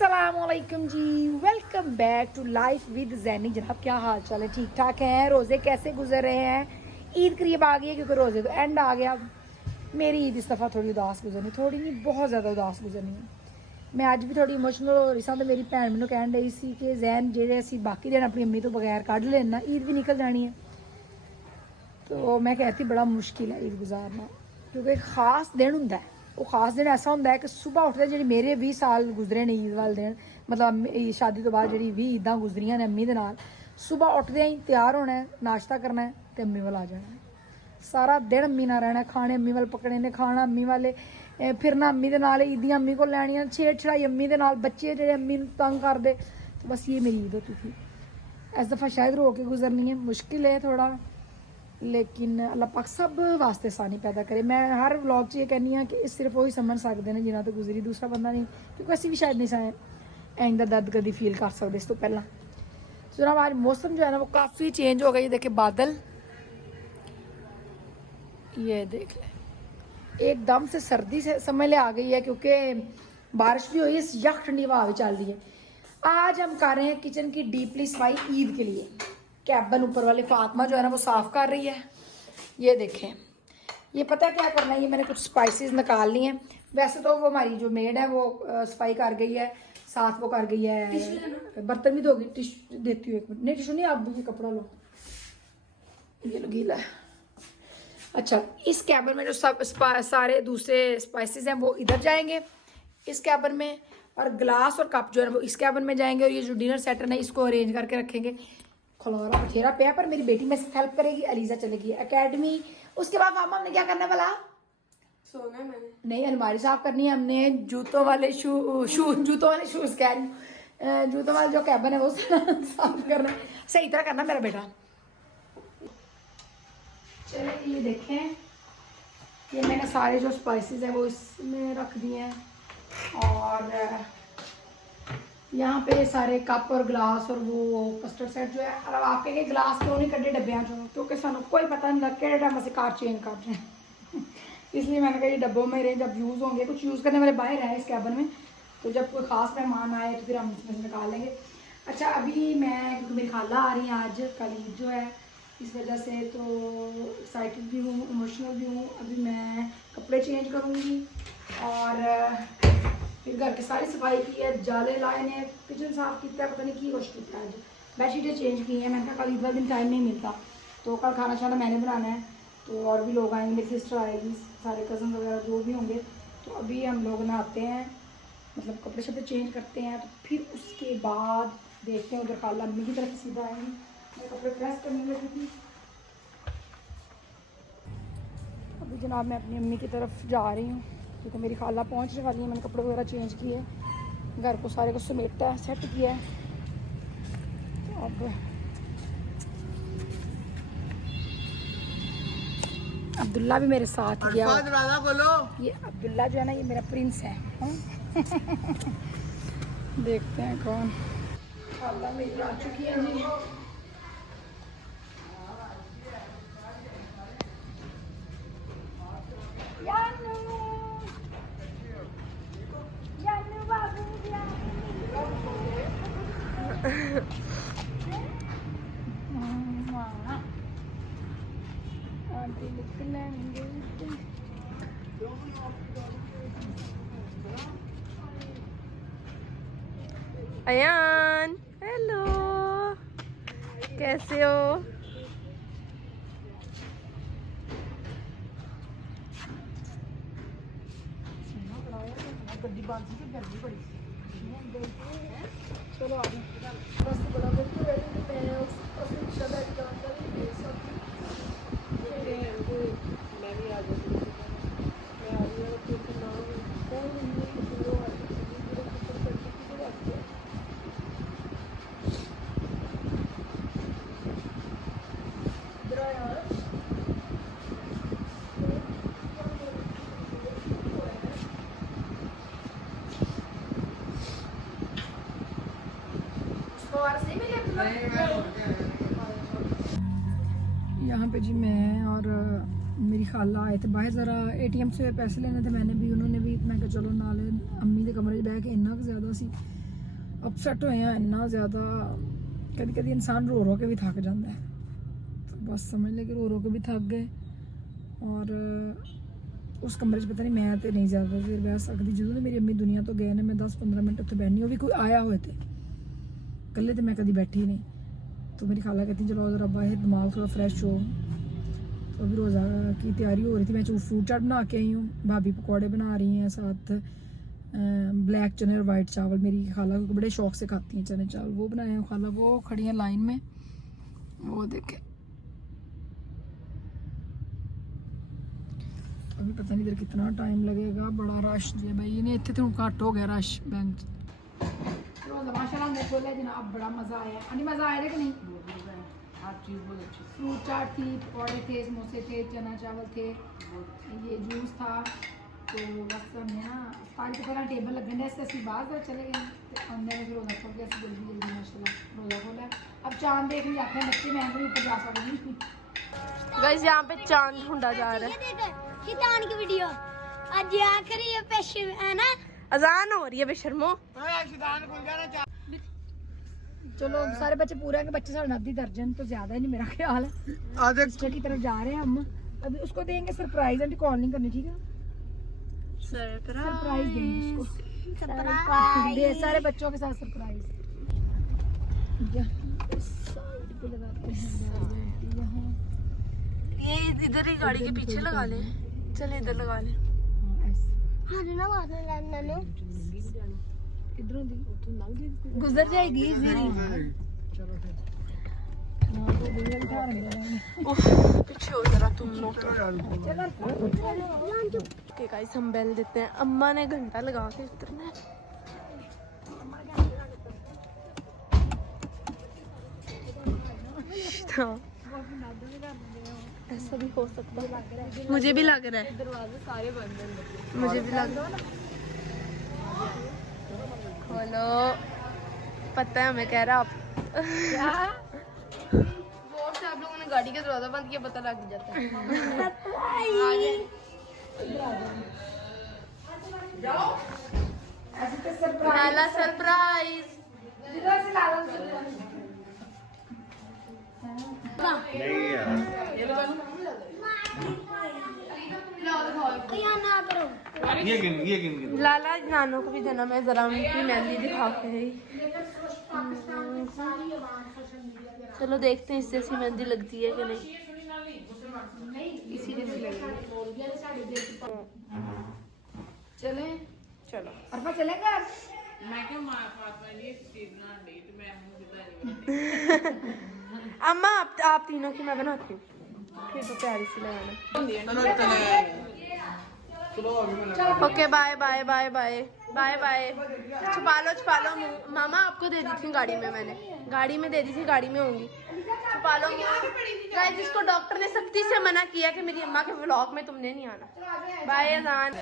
अस्सलामुअलैकुम जी, welcome back to life with Jenny. जनाब क्या हाल चाल है? ठीक ठाक हैं? रोज़े कैसे गुजर रहे हैं? ईद करीब आ गई है क्योंकि रोज़े तो एंड आ गया। मेरी ईद इस दफ़ा थोड़ी उदास गुजरनी, थोड़ी नहीं बहुत ज़्यादा उदास गुजरनी है। मैं अज भी थोड़ी इमोशनल हो रही सा। तो मेरी भैन मैनू कह रही सी कि जैन जेडे असी बाकी दिन अपनी अम्मी तो बगैर कढ़ लेना, ईद भी निकल जानी है। तो मैं कहती बड़ा मुश्किल है ईद गुजारना, क्योंकि एक खास दिन होंदा है। वो खास दिन ऐसा होंदा है कि सुबह उठते जी मेरे 20 साल गुजरे ने ईद वाले दिन, मतलब शादी तो बाद जी 20 ईदां गुजरियां ने अम्मी दे नाल। सुबह उठदे ही तैयार होना है, नाश्ता करना है तो अम्मी वाल आ जाना है। सारा दिन अम्मी ना रहना, खाने अम्मी वाल पकड़े ने, खाना अम्मी वाले, फिरना अम्मी दे नाल, ईदियां अम्मी को लैनियां, छेड़ छड़ाई अम्मी दे नाल, बच्चे जेह्ड़े अम्मी नूं तंग करदे। तो बस ये मेरी ईद होती थी। इस दफ़ा शायद रो के गुजरनी है, मुश्किल है थोड़ा, लेकिन अल्लाह पाक सब वास्ते आसानी पैदा करे। मैं हर व्लॉग च ये कहनी हाँ कि सिर्फ वही समझ सकते हैं जिन्होंने तो गुजरी, दूसरा बंदा नहीं, क्योंकि असी भी शायद नहीं एंग का दर्द कभी फील कर सकते इस तो पहला। तो जनाब आज मौसम जो है ना वो काफ़ी चेंज हो गया। ये देखे बादल, ये देख ले एकदम से सर्दी से समझ ले आ गई है, क्योंकि बारिश भी हुई है, यख ठंडी हवा भी चल रही है। आज हम कर रहे हैं किचन की डीपली सफाई ईद के लिए। कैबन ऊपर वाली फातिमा जो है ना वो साफ़ कर रही है। ये देखें, ये पता है क्या करना है, ये मैंने कुछ स्पाइसेस निकाल ली हैं। वैसे तो वो हमारी जो मेड है वो सफाई कर गई है, साथ वो कर गई है, बर्तन भी धोगी। टिश्यू देती हूँ एक मिनट। नहीं टिश्यू नहीं, आप भी कपड़ा लो, ये लो गीला है। अच्छा, इस कैबिन में जो सब सारे दूसरे स्पाइसेस हैं वो इधर जाएंगे इस कैबिन में, और ग्लास और कप जो है वो इस कैबिन में जाएंगे। और ये जो डिनर सेट है ना इसको अरेंज करके रखेंगे। खलारा बथेरा पे, पर मेरी बेटी मेरे से हेल्प करेगी। अलीजा चलेगी एकेडमी। उसके बाद मामा हमने क्या करना है भला? सोना है मैंने। नहीं, अलमारी साफ करनी है हमने। जूतों वाले जूतों वाले शूज कह रही हूँ, जूतों वाला जो कैबिन है वो साफ करना है। सही तरह करना मेरा बेटा। चलिए ये देखें, ये मैंने सारे जो स्पाइसेस हैं वो इसमें रख दिए हैं। और यहाँ पे सारे कप और ग्लास और वो कस्टर्ड सेट जो है। और अब आपके के ग्लास क्यों नहीं कटे डब्बियाँ जो, क्योंकि सानू कोई पता नहीं लगता टाइम से कार चेंज कर रहे हैं। इसलिए मैंने कहा ये डब्बों में रहे, जब यूज़ होंगे। कुछ यूज़ करने वाले बाहर हैं इस कैबिन में, तो जब कोई ख़ास मेहमान आए तो फिर हम इसमें से निकाल लेंगे। अच्छा, अभी मैं, क्योंकि मेरी खाला आ रही है आज, कल ईद जो है, इस वजह से तो एक्साइटेड भी हूँ, इमोशनल भी हूँ। अभी मैं कपड़े चेंज करूँगी और फिर घर की सारी सफाई की है, जाले लाए ने, किचन साफ किया, पता नहीं की कुछ किया है। बेडशीटें चेंज की हैं। मैंने कहा कल ईद वाले दिन टाइम नहीं मिलता, तो कल खाना शाना मैंने बनाना है। तो और भी लोग आएंगे, मेरी सिस्टर आएगी, सारे कज़न वगैरह जो भी होंगे। तो अभी हम लोग नहाते हैं, मतलब कपड़े शपड़े चेंज करते हैं। तो फिर उसके बाद देखते हैं, उधर खाला अम्मी की तरफ सीधा आएंगी। मैं कपड़े प्रेस करने लगी थी। अभी जनाब मैं अपनी अम्मी की तरफ जा रही हूँ, क्योंकि मेरी खाला पहुँचने वाली है। मैंने कपड़े वगैरह चेंज किए, घर को सारे को समेटा है, सेट किया है। तो अब अब्दुल्ला भी मेरे साथ गया। बोलो, ये अब्दुल्ला जो है ना ये मेरा प्रिंस है। देखते हैं कौन। खाला मेरी आ चुकी है जी। आंटी निकलेंगे। अयान, हेलो, कैसे हो? गड्डी बांध के गर्मी बड़ी चलो आ गए। बस बड़ा बिल्कुल रेडी मैं रिक्शा बैठ जाऊँगा। मैं भी आ जाऊँगी। मैं आ रही हूँ तो यहाँ पे जी मैं और मेरी खाला आए थे बाहर, ज़रा ATM से पैसे लेने थे। मैंने भी, उन्होंने भी। मैं कहा चलो नाले अम्मी के कमरे बह के इन्ना ज़्यादा सी अपसेट होए हैं इन्ना ज़्यादा, कभी कभी इंसान रो रो के भी थक जाता है, तो बस समझ ले कि रो रो के भी थक गए। और उस कमरे 'ਚ पता नहीं मैं तो नहीं ज़्यादा देर बह सकती, ਜਦੋਂ तो मेरी अम्मी दुनिया तो गए ने मैं 10-15 मिनट उत्थे बैठनी, वो भी कोई आया हुए थे, कल्ले तो मैं कभी बैठी नहीं। तो मेरी खाला कहती चलो ज़रा बाहर दिमाग थोड़ा फ्रेश हो। तो अभी रोज़ा की तैयारी हो रही थी, मैं फ्रूट चाट बना के आई हूँ, भाभी पकौड़े बना रही हैं, साथ ब्लैक चने और वाइट चावल, मेरी खाला को बड़े शौक से खाती हैं चने चावल, वो बनाए हैं। खाला वो खड़ी हैं लाइन में, वो देखे। अभी पता नहीं इधर कितना टाइम लगेगा, बड़ा रश है भाई, नहीं इतने तो घट हो गया रश बैंक। माशाल्लाह हमने खोला जनाब, बड़ा मज़ा आया। अनि मज़ा आया कि नहीं? हर चीज़ बहुत अच्छी। फ्रूट चाट थी, पकौड़े थे, समोसे थे, चना चावल थे, ये जूस था। तो बस हमने ना सारी के तरह टेबल लगे ने, ऐसे ऐसी बाहर तक चले गए, तो अंदर में फिर रोज़ा खोल के ऐसे जल्दी जल्दी माशाल्लाह रोज़ा खोला है। अब चांद देखने जाते हैं बच्चे, मैं तो ऊपर जा सकूँगी। गाइस यहाँ पे चांद ढूंढा जा रहा है। शैतान की वीडियो आज आखिरी ये पेश है ना, अजान हो रही है बेशर्मो। चलो सारे बच्चे पूरे हैं कि बच्चे साढ़े 9 दर्जन तो ज्यादा ही नहीं मेरा ख्याल है। सिस्टर की तरफ जा रहे हैं हम, अभी उसको देंगे सरप्राइज, एंटी कॉल नहीं करनी, ठीक है? सरप्राइज देंगे उसको, सरप्राइज सारे बच्चों के साथ सरप्राइज। साइड पे लगाते हैं यहाँ, ये इधर ही गाड़ी के पीछे लगा ले, चल इधर लगा ले। हाँ ना बात में लाना नो किधरों दी गुजर जाएगी इजीली। पीछे हो जरा तुम लोग। ओके गाइस हम बेल देते हैं, अम्मा ने घंटा लगा के उतरना है। हाँ ऐसा भी हो सकता है, मुझे भी लग रहा है, दरवाजे सारे बंद हैं। मुझे भी लग रहा है। खोलो, पता है हमें कह रहा आप जोर से आप लोगों ने गाड़ी का दरवाजा बंद किया, पता लग जाता है। लाला सरप्राइज। ना करो। लाला नानों को भी देना, मैं जरा उनकी मेहंदी दिखा के गई। चलो देखते हैं इससे ऐसी मेहंदी लगती है कि नहीं। इसी जैसी लगेगी। चले चलो अरफा चलेगा। मैं क्या मां फातिमा जी चीज बना दी तो मैं मुंह कितना नहीं अम्मा आप तीनों की मैं बनाती हूँ, फिर तो प्यारी सी लगाना। Okay bye bye bye bye bye bye. छुपा लो मुंह। मामा आपको दे दी थी गाड़ी में, मैंने गाड़ी में दे दी थी, गाड़ी में होंगी। छुपा लो गाइस, जिसको डॉक्टर ने सख्ती से मना किया कि मेरी अम्मा के व्लॉग में तुमने नहीं आना। बाय अजान।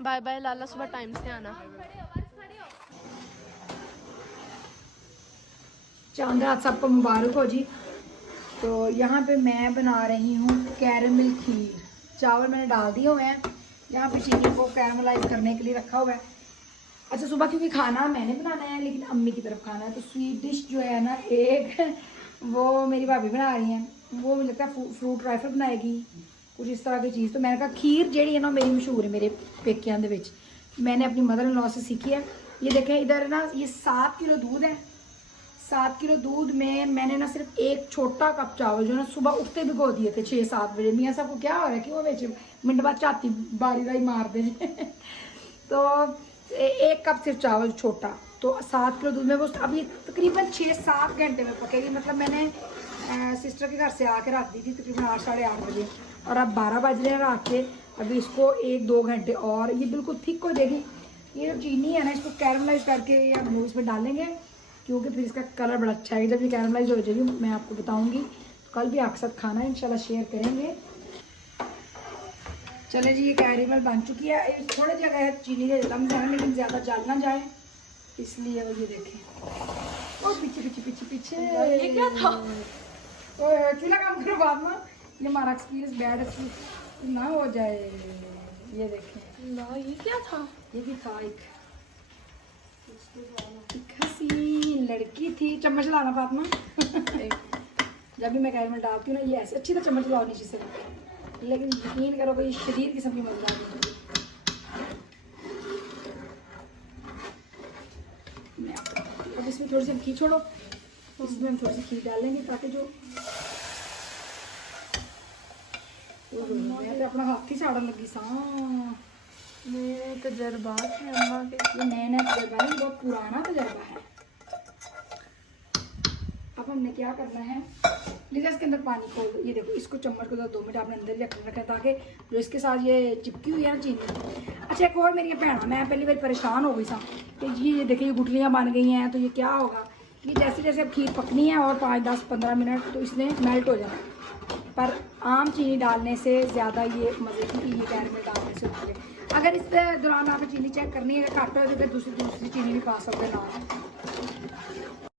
बाय बाय लाला, सुबह टाइम से आना। चांद रात सबको मुबारक हो जी। तो यहाँ पे मैं बना रही हूँ कैरमल खीर। चावल मैंने डाल दिए हुए हैं, यहाँ पे चीनी को कैरमलाइज करने के लिए रखा हुआ है। अच्छा सुबह क्योंकि खाना मैंने बनाना है लेकिन अम्मी की तरफ खाना है, तो स्वीट डिश जो है ना एक वो मेरी भाभी बना रही हैं, वो मुझे लगता है फ्रूट राइफल बनाएगी, कुछ इस तरह की चीज़। तो मैंने कहा खीर जी है ना मेरी मशहूर है मेरे पेकियां दे विच, मैंने अपनी मदर इन लॉ से सीखी है। ये देखें इधर ना ये 7 किलो दूध है। 7 किलो दूध में मैंने ना सिर्फ एक छोटा कप चावल जो है ना सुबह उठते भिगो दिए थे 6-7 बजे। मियाँ साहब को क्या हो रहा है कि वो बेच मिनट बाद चाती बारी बारी मार दे तो 1 कप सिर्फ चावल छोटा, तो 7 किलो दूध में वो अभी तकरीबन 6-7 घंटे में पकेगी। मतलब मैंने सिस्टर के घर से आके रख दी थी तकरीबन 8-8:30 बजे, और अब 12 बज रहे हैं रात के। अभी इसको 1-2 घंटे और ये बिल्कुल थिक हो जाएगी। ये जो चीनी है ना इसको कैरमलाइज करके या इसमें डालेंगे, क्योंकि फिर इसका कलर बड़ा अच्छा है। जब ये कैरमलाइज हो जाएगी मैं आपको बताऊंगी, तो कल भी आपके साथ खाना इंशाल्लाह शेयर करेंगे। चले जी ये कैरमल बन चुकी है। थोड़ी जगह है चीनी के लम्स है लेकिन ज़्यादा जल ना जाए इसलिए। वो ये देखें और पीछे पीछे पीछे पीछे ये क्या था? तो चूल्हा काम करो बाद में, ये हमारा एक्सपीरियंस बैड एक्सपीरियंस ना हो जाए। ये देखें, ना ये क्या था? ये भी था एक हसीन लड़की थी। चम्मच लाना फातिमा। जब भी मैं कैरमल डालती हूँ ना, ये ऐसे अच्छी तरह चम्मच लाओ नीचे से, लेकिन यकीन करो कोई शरीर किस्म की मजेदार नहीं होती। अब इसमें थोड़ी सी हम घी छोड़ो, इसमें हम थोड़ी सी घी डालेंगे ताकि जो मैं तो अपना हाथ ही साड़न लगी सा। मेरे तजर्बात है अम्मा के। ये नया नया तजर्बा है, बहुत पुराना तजर्बा है। अब हमने क्या करना है, लीजिए इसके अंदर पानी खोल दो। ये देखो, इसको चम्मच को 2 मिनट आपने अंदर ही रखना है ताकि जो इसके साथ ये चिपकी हुई है ना चीनी। अच्छा, एक और मेरी भैन, मैं पहली बार परेशान हो गई सा कि ये देखिए ये गुठलियाँ बन गई हैं, तो ये क्या होगा। ये जैसे जैसे अब खीर पकनी है और 5, 10, 15 मिनट तो इसने मेल्ट हो जाना, पर आम चीनी डालने से ज़्यादा ये मज़े की ये कैरमल डालने से होती है। अगर इस दौरान आप चीनी चेक करनी है, घट हो तो दूसरी चीनी भी पा सकते ना।